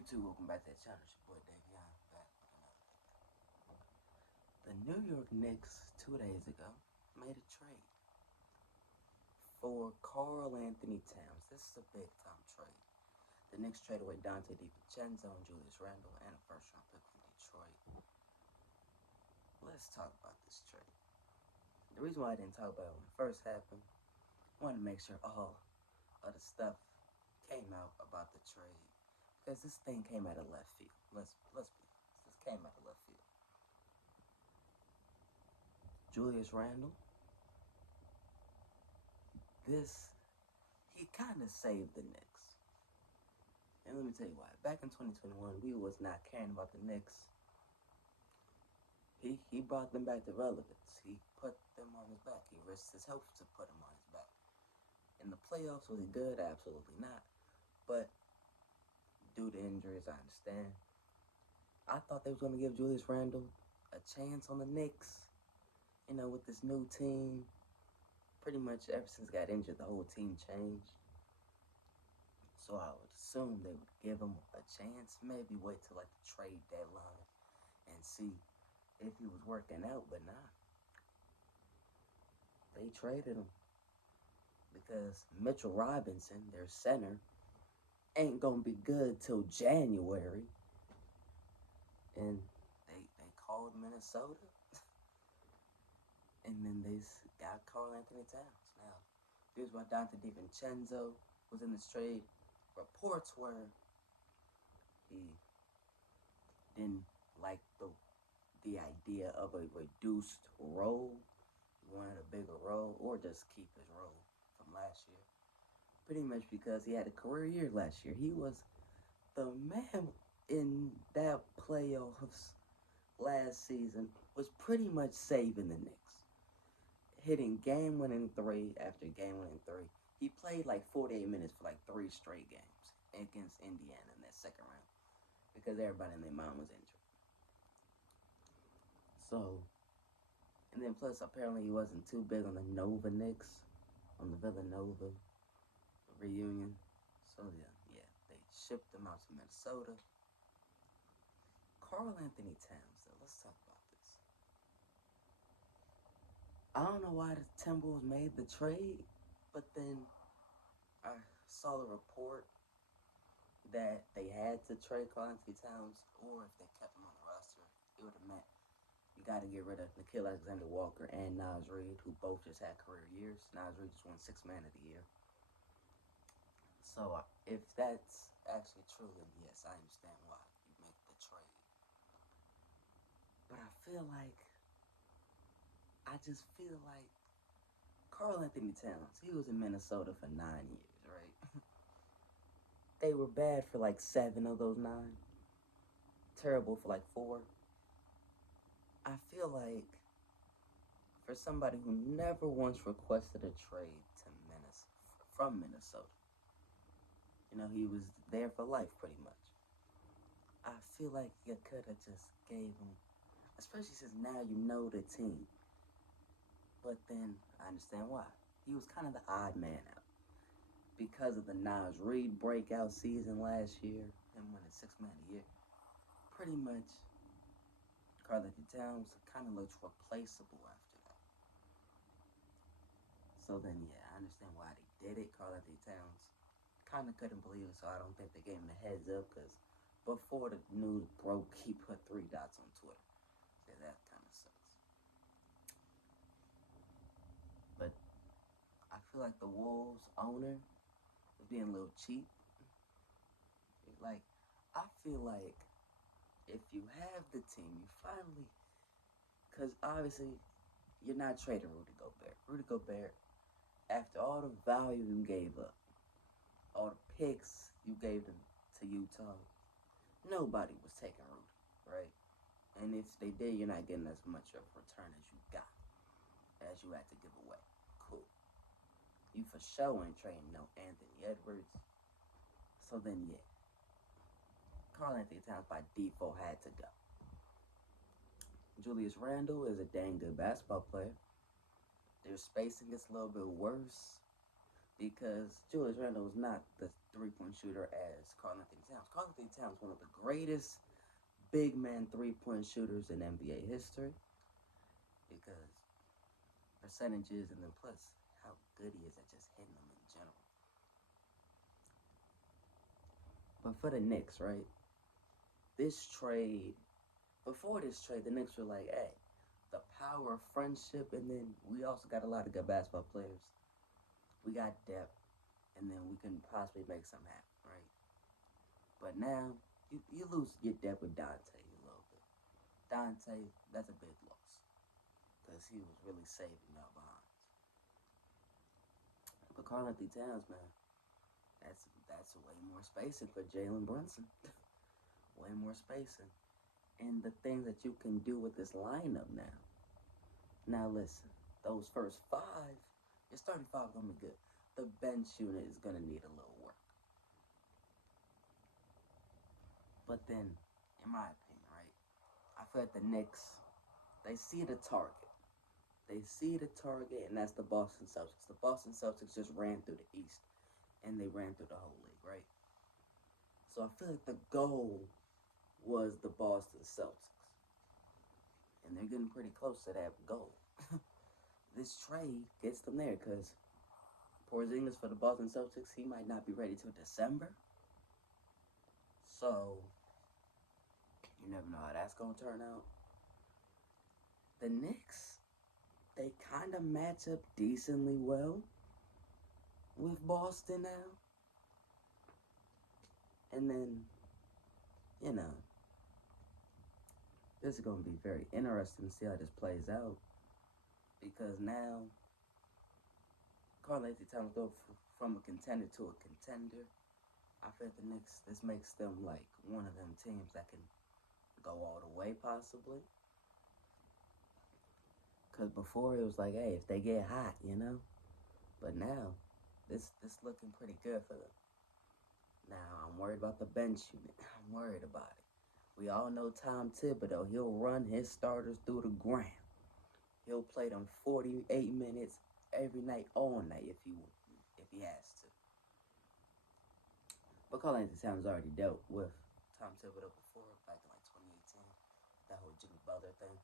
YouTube, welcome back to the channel. It's your boy Davey. I'm back with another video. The New York Knicks 2 days ago made a trade for Karl Anthony Towns. This is a big time trade. The Knicks traded away Dante DiVincenzo and Julius Randle and a first round pick from Detroit. Let's talk about this trade. The reason why I didn't talk about it when it first happened, I wanted to make sure all of the stuff came out about the trade. Because this thing came out of left field. Let's be honest. This came out of left field. Julius Randle. He kind of saved the Knicks. And let me tell you why. Back in 2021, we was not caring about the Knicks. He brought them back to relevance. He put them on his back. He risked his health to put them on his back. In the playoffs, was he good? Absolutely not. But due to injuries, I understand. I thought they was going to give Julius Randle a chance on the Knicks. You know, with this new team. Pretty much ever since he got injured, the whole team changed. So I would assume they would give him a chance. Maybe wait till like the trade deadline and see if he was working out. But nah. They traded him. Because Mitchell Robinson, their center, ain't gonna be good till January. And they called Minnesota. And then they got Karl Anthony Towns. Now, here's why Dante DiVincenzo was in this trade. Reports were he didn't like the idea of a reduced role. He wanted a bigger role, or just keep his role from last year. Pretty much because he had a career year last year. He was the man in that playoffs last season, was pretty much saving the Knicks. Hitting game-winning three after game-winning three. He played like 48 minutes for like 3 straight games against Indiana in that second round. Because everybody in their mind was injured. So, and then plus apparently he wasn't too big on the Nova Knicks. On the Villanova reunion. So yeah, they shipped him out to Minnesota. Karl Anthony Towns, though, let's talk about this. I don't know why the Timberwolves made the trade, but then I saw the report that they had to trade Karl Anthony Towns, or if they kept him on the roster, it would have meant you got to get rid of Nickeil Alexander-Walker and Naz Reid, who both just had career years. Naz Reid just won 6th Man of the Year. So if that's actually true, then yes, I understand why you make the trade. But I just feel like Karl Anthony Towns, he was in Minnesota for 9 years, right? They were bad for like 7 of those 9. Terrible for like 4. I feel like for somebody who never once requested a trade from Minnesota, you know, he was there for life pretty much. I feel like you could have just gave him, especially since now you know the team. But then I understand why. He was kind of the odd man out. Because of the Naz Reid breakout season last year, him winning 6th Man of the Year, pretty much Karl Anthony Towns kind of looks replaceable after that. So then, yeah, I understand why they did it. Karl Anthony Towns kind of couldn't believe it, so I don't think they gave him the heads up, because before the news broke, he put 3 dots on Twitter. So that kind of sucks. But I feel like the Wolves owner was being a little cheap. Like, I feel like if you have the team, you finally, because obviously you're not trading Rudy Gobert. Rudy Gobert, after all the value you gave up, all the picks you gave them to Utah, nobody was taking Rudy, right? And if they did, you're not getting as much of a return as you got, as you had to give away. Cool. You for sure ain't trading no Anthony Edwards. So then, yeah, Karl Anthony Towns by default had to go. Julius Randle is a dang good basketball player. Their spacing gets a little bit worse because Julius Randle is not the 3-point shooter as Karl-Anthony Towns. Karl-Anthony Towns is one of the greatest big man 3-point shooters in NBA history because percentages and then plus how good he is at just hitting them in general. But for the Knicks, right? This trade, before this trade, the Knicks were like, hey, the power of friendship, and then we also got a lot of good basketball players. We got depth, and then we can possibly make something happen, right? But now, you lose your depth with Dante a little bit. Dante, that's a big loss, because he was really saving our behinds. But Karl-Anthony Towns, man, that's way more spacing for Jalen Brunson. Way more spacing. And the things that you can do with this lineup now. Now listen, those first five, your starting five is gonna be good. The bench unit is gonna need a little work. But then, in my opinion, right, I feel like the Knicks, they see the target. They see the target, and that's the Boston Celtics. The Boston Celtics just ran through the East, and they ran through the whole league, right? So I feel like the goal was the Boston Celtics. And they're getting pretty close to that goal. This trade gets them there because Porzingis for the Boston Celtics, he might not be ready till December. So, you never know how that's going to turn out. The Knicks, they kind of match up decently well with Boston now. And then, you know, this is going to be very interesting to see how this plays out. Because now, Karl-Anthony Towns go from a contender to a contender. I feel the Knicks, this makes them like one of them teams that can go all the way possibly. Because before it was like, hey, if they get hot, you know. But now, this looking pretty good for them. Now, I'm worried about the bench unit. I'm worried about it. We all know Tom Thibodeau. He'll run his starters through the ground. He'll play them 48 minutes every night, all night, if he has to. But Karl-Anthony Towns already dealt with Tom Thibodeau before, back in like 2018, that whole Jimmy Butler thing.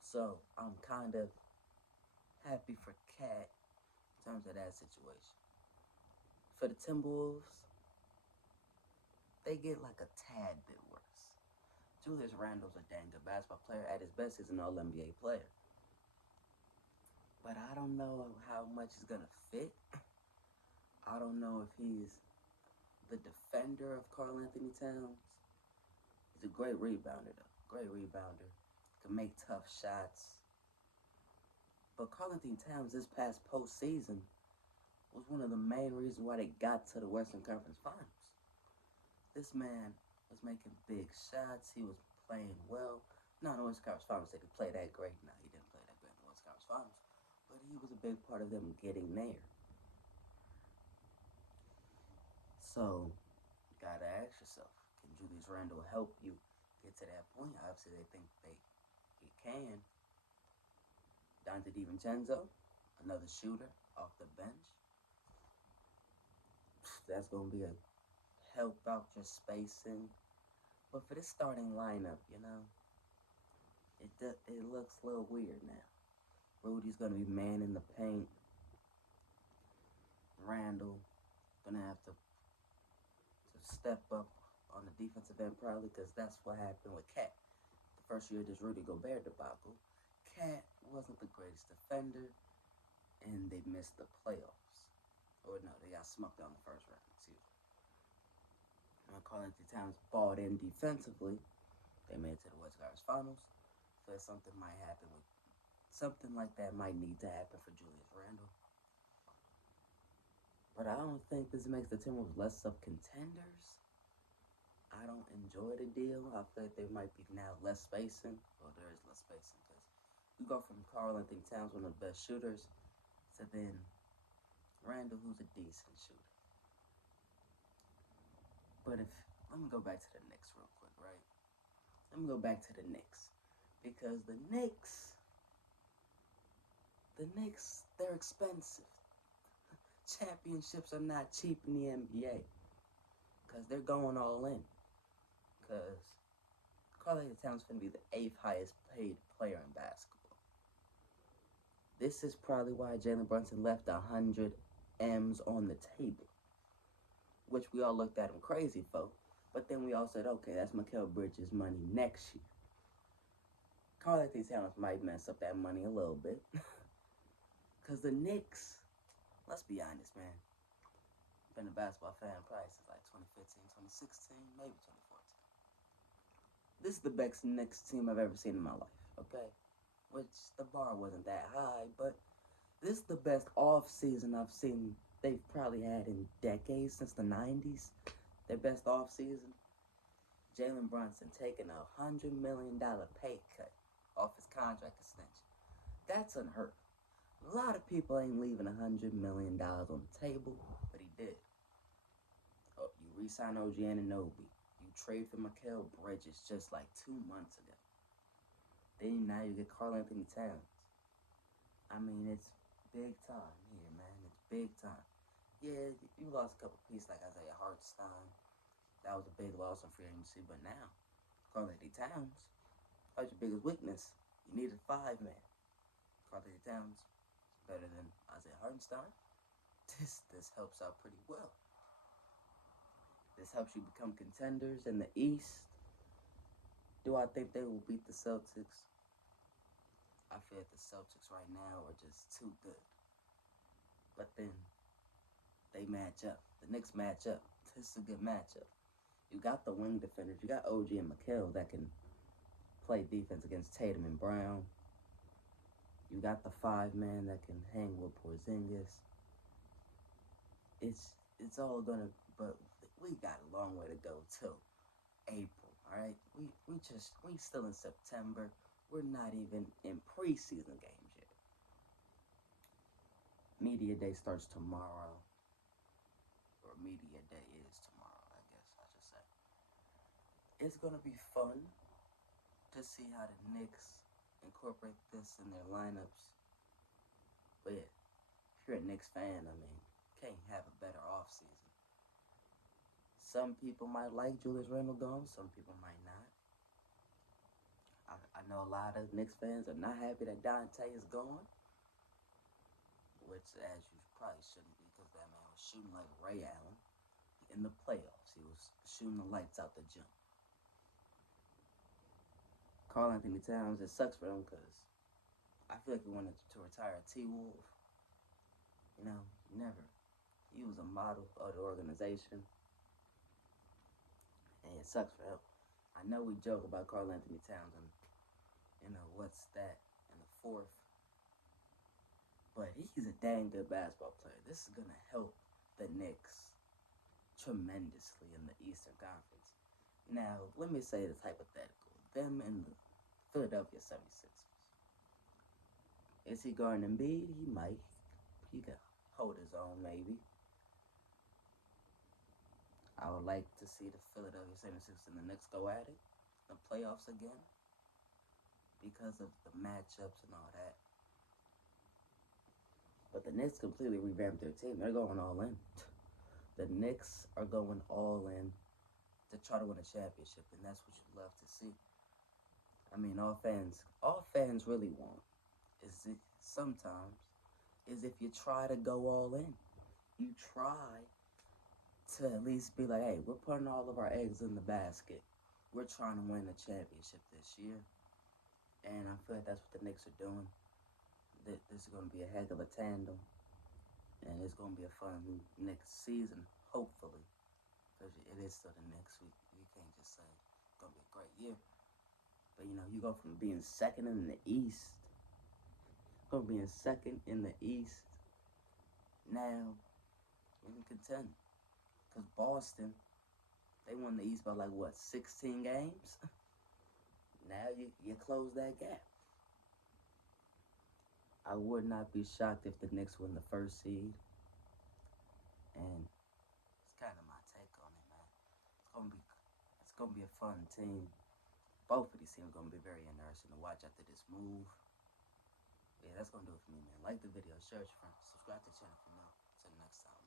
So I'm kind of happy for Cat in terms of that situation. For the Timberwolves, they get like a tad bit worse. Julius Randle's a dang good basketball player. At his best, he's an All-NBA player. But I don't know how much he's going to fit. I don't know if he's the defender of Karl-Anthony Towns. He's a great rebounder, though. Great rebounder. Can make tough shots. But Karl-Anthony Towns this past postseason was one of the main reasons why they got to the Western Conference Finals. This man was making big shots. He was playing well. Not in the Western Conference Finals, they didn't play that great. No, he didn't play that great in the Western Conference Finals. But he was a big part of them getting there. So, you gotta ask yourself, can Julius Randle help you get to that point? Obviously, they think he can. Dante DiVincenzo, another shooter off the bench. That's gonna be a help out your spacing. But for this starting lineup, you know, it looks a little weird now. Rudy's gonna be man in the paint. Randle gonna have to step up on the defensive end probably because that's what happened with Cat. The first year of this Rudy Gobert debacle, Cat wasn't the greatest defender, and they missed the playoffs. Or no, they got smoked on the first round. Excuse me. When Karl-Anthony Towns balled in defensively, they made it to the Western Conference Finals. So something might happen with something like that might need to happen for Julius Randle. But I don't think this makes the Timberwolves less of contenders. I don't enjoy the deal. I feel like there might be now less spacing. Well, there is less spacing because you go from Karl-Anthony Towns, one of the best shooters, to then Randle, who's a decent shooter. But let me go back to the Knicks real quick, right? Let me go back to the Knicks. Because the Knicks, they're expensive. championships are not cheap in the NBA. Because they're going all in. Because Karl-Anthony Towns is going to be the 8th highest paid player in basketball. This is probably why Jalen Brunson left 100 M's on the table, which we all looked at him crazy for. But then we all said, okay, that's Mikal Bridges' money next year. Karl-Anthony Towns might mess up that money a little bit. Because the Knicks, let's be honest, man, been a basketball fan probably since like 2015, 2016, maybe 2014. This is the best Knicks team I've ever seen in my life, okay? Which the bar wasn't that high, but this is the best off-season I've seen they've probably had in decades, since the 90s. Their best off-season. Jalen Brunson taking a $100 million pay cut off his contract extension. That's unheard of. A lot of people ain't leaving $100 million on the table, but he did. Oh, you re-sign OG Anunoby. You trade for Mikal Bridges just like 2 months ago. Then now you get Karl-Anthony Towns. I mean, it's big time here, man. It's big time. Yeah, you lost a couple pieces like Isaiah Hartenstein. That was a big loss on free agency. But now, Karl-Anthony Towns, that was your biggest weakness. You needed a 5-man. Karl-Anthony Towns is better than Isaiah Hartenstein. This helps out pretty well. This helps you become contenders in the East. Do I think they will beat the Celtics? I feel like the Celtics right now are just too good. But then they match up. The Knicks match up. This is a good matchup. You got the wing defenders. You got OG and Mikal that can play defense against Tatum and Brown. You got the 5-man that can hang with Porzingis. It's all gonna, but we got a long way to go till April. All right, we still in September. We're not even in preseason games yet. Media day starts tomorrow, or media day is tomorrow, I guess I should say. It's gonna be fun to see how the Knicks incorporate this in their lineups. But yeah, if you're a Knicks fan, I mean, can't have a better offseason. Some people might like Julius Randle gone, some people might not. I know a lot of Knicks fans are not happy that Dante is gone, which, as you probably shouldn't be, because that man was shooting like Ray Allen in the playoffs. He was shooting the lights out the gym. Karl-Anthony Towns, it sucks for him because I feel like he wanted to retire T-Wolf. You know, never. He was a model of the organization. And it sucks for him. I know we joke about Karl-Anthony Towns and, what's that in the 4th. But he's a dang good basketball player. This is going to help the Knicks tremendously in the Eastern Conference. Now, let me say this hypothetical. Them and the Philadelphia 76ers. Is he guarding Embiid? He might. He could hold his own, maybe. I would like to see the Philadelphia 76ers and the Knicks go at it, the playoffs again, because of the matchups and all that. But the Knicks completely revamped their team. They're going all in. The Knicks are going all in to try to win a championship, and that's what you'd love to see. I mean, all fans really want is if you try to go all in. You try to at least be like, hey, we're putting all of our eggs in the basket. We're trying to win a championship this year. And I feel like that's what the Knicks are doing. This is going to be a heck of a tandem. And it's going to be a fun next season, hopefully. Because it is still the Knicks. We can't just say it's going to be a great year. But, you go from being second in the East, going to being second in the East. Now, we can contend. Because Boston, they won the East by 16 games? Now you close that gap. I would not be shocked if the Knicks win the 1st seed. And it's kind of my take on it, man. It's gonna be a fun team. Both of these teams are gonna be very interesting to watch after this move. Yeah, that's gonna do it for me, man. Like the video, share it with your friends, subscribe to the channel for more. the next time.